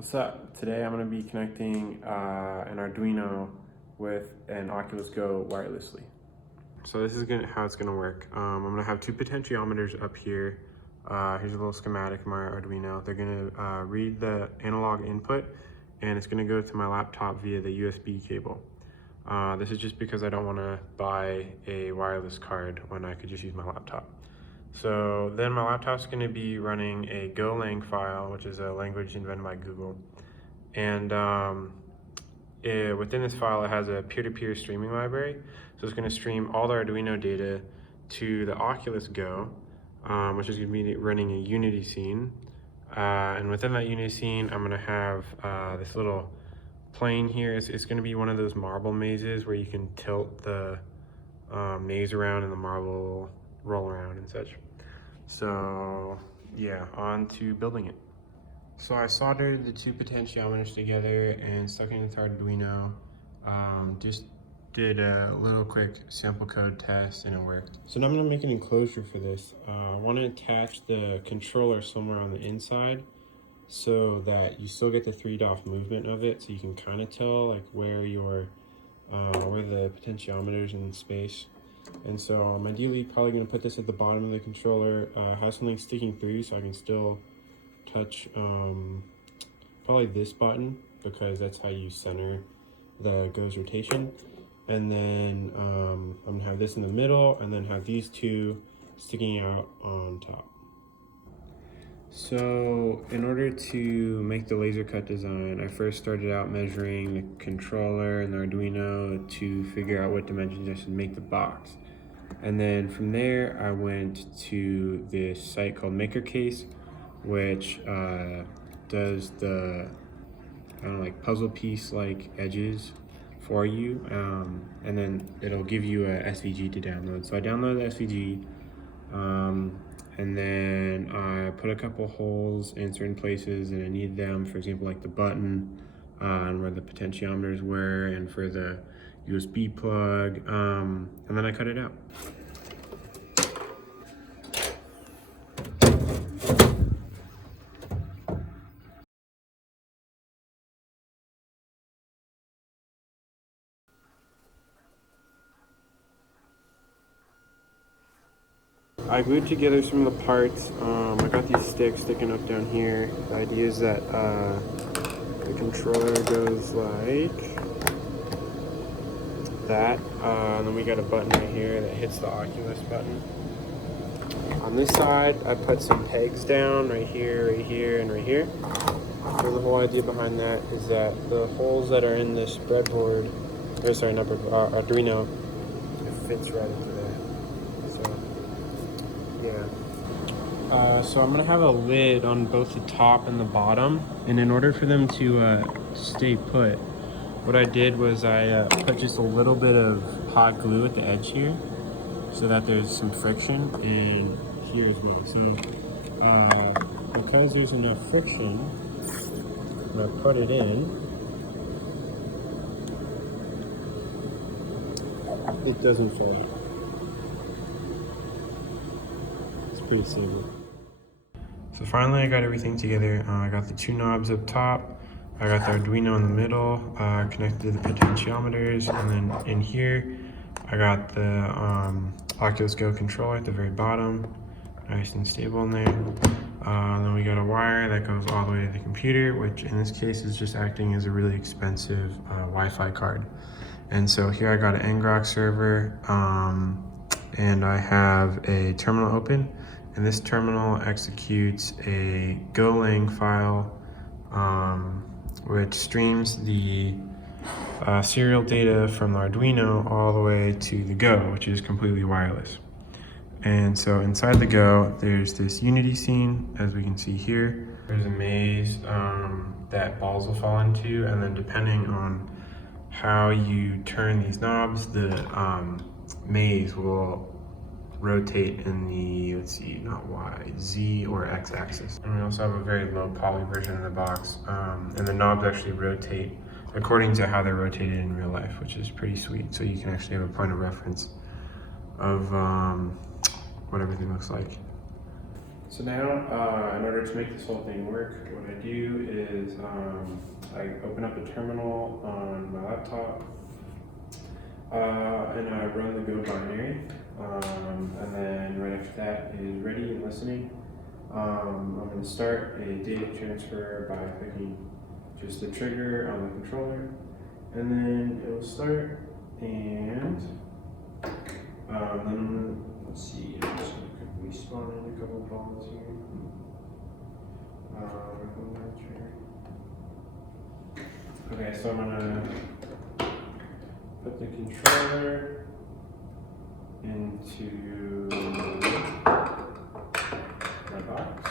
What's up? Today I'm going to be connecting an Arduino with an Oculus Go wirelessly. So this is how it's going to work. I'm going to have two potentiometers up here. Here's a little schematic of my Arduino. They're going to read the analog input, and it's going to go to my laptop via the USB cable. This is just because I don't want to buy a wireless card when I could just use my laptop. So then my laptop's going to be running a Golang file, which is a language invented by Google. And within this file, it has a peer-to-peer streaming library. So it's going to stream all the Arduino data to the Oculus Go, which is going to be running a Unity scene. And within that Unity scene, I'm going to have this little plane here. It's going to be one of those marble mazes where you can tilt the maze around and the marble roll around and such. So yeah, on to building it. So I soldered the two potentiometers together and stuck it into Arduino. Just did a little quick sample code test and it worked. So now I'm gonna make an enclosure for this. I wanna attach the controller somewhere on the inside so that you still get the 3-DOF movement of it, so you can kind of tell like where the potentiometers in space. And so I'm ideally probably going to put this at the bottom of the controller, have something sticking through so I can still touch probably this button, because that's how you center the Go's rotation. And then I'm going to have this in the middle and then have these two sticking out on top. So in order to make the laser cut design, I first started out measuring the controller and the Arduino to figure out what dimensions I should make the box. And then from there, I went to this site called MakerCase, which does the like puzzle piece like edges for you, and then it'll give you a SVG to download. So I downloaded the SVG, and then I put a couple holes in certain places and I need them, for example, like the button and where the potentiometers were, and for the USB plug, and then I cut it out. I glued together some of the parts. I got these sticks sticking up down here. The idea is that the controller goes like that, and then we got a button right here that hits the Oculus button. On this side, I put some pegs down right here, and right here. And the whole idea behind that is that the holes that are in this breadboard, or sorry, not breadboard, Arduino, it fits right into there. So, yeah. So I'm gonna have a lid on both the top and the bottom, and in order for them to stay put, what I did was I put just a little bit of hot glue at the edge here, so that there's some friction, and here as well. So because there's enough friction, when I put it in, it doesn't fall out. It's pretty stable. So finally I got everything together. I got the two knobs up top, I got the Arduino in the middle, connected to the potentiometers, and then in here I got the Oculus Go controller at the very bottom, nice and stable in there. Then we got a wire that goes all the way to the computer, which in this case is just acting as a really expensive Wi-Fi card. And so here I got an ngrok server, and I have a terminal open, and this terminal executes a Golang file, which streams the serial data from the Arduino all the way to the Go, which is completely wireless. And so inside the Go, there's this Unity scene, as we can see here. There's a maze that balls will fall into, and then depending on how you turn these knobs, the maze will rotate in the, let's see, not Y, Z or X axis. And we also have a very low poly version of the box, and the knobs actually rotate according to how they're rotated in real life, which is pretty sweet. So you can actually have a point of reference of what everything looks like. So now, in order to make this whole thing work, what I do is I open up a terminal on my laptop, and I run the Go binary, and then right after that is ready and listening. I'm going to start a data transfer by clicking just the trigger on the controller, and then it will start, and then let's see, I'm just going to quickly spawn in a couple of balls here. Okay, so I'm gonna put the controller into my box.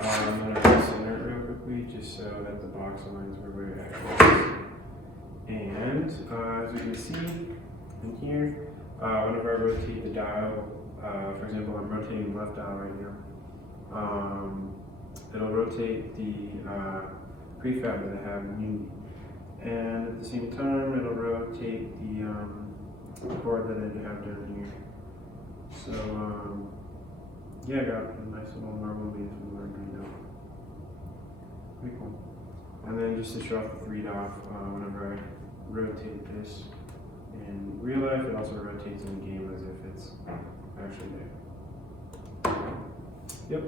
I'm gonna center it real quickly just so that the box aligns where it actually is. And as you can see in here, whenever I rotate the dial, for example, I'm rotating the left dial right now, it'll rotate the prefab that I have new, and at the same time it'll rotate the board that I have down here. So yeah, I got a nice little marble maze from Arduino. Pretty cool. And then just to show off the 3-DOF, whenever I rotate this in real life, it also rotates in the game as if it's actually there. Yep.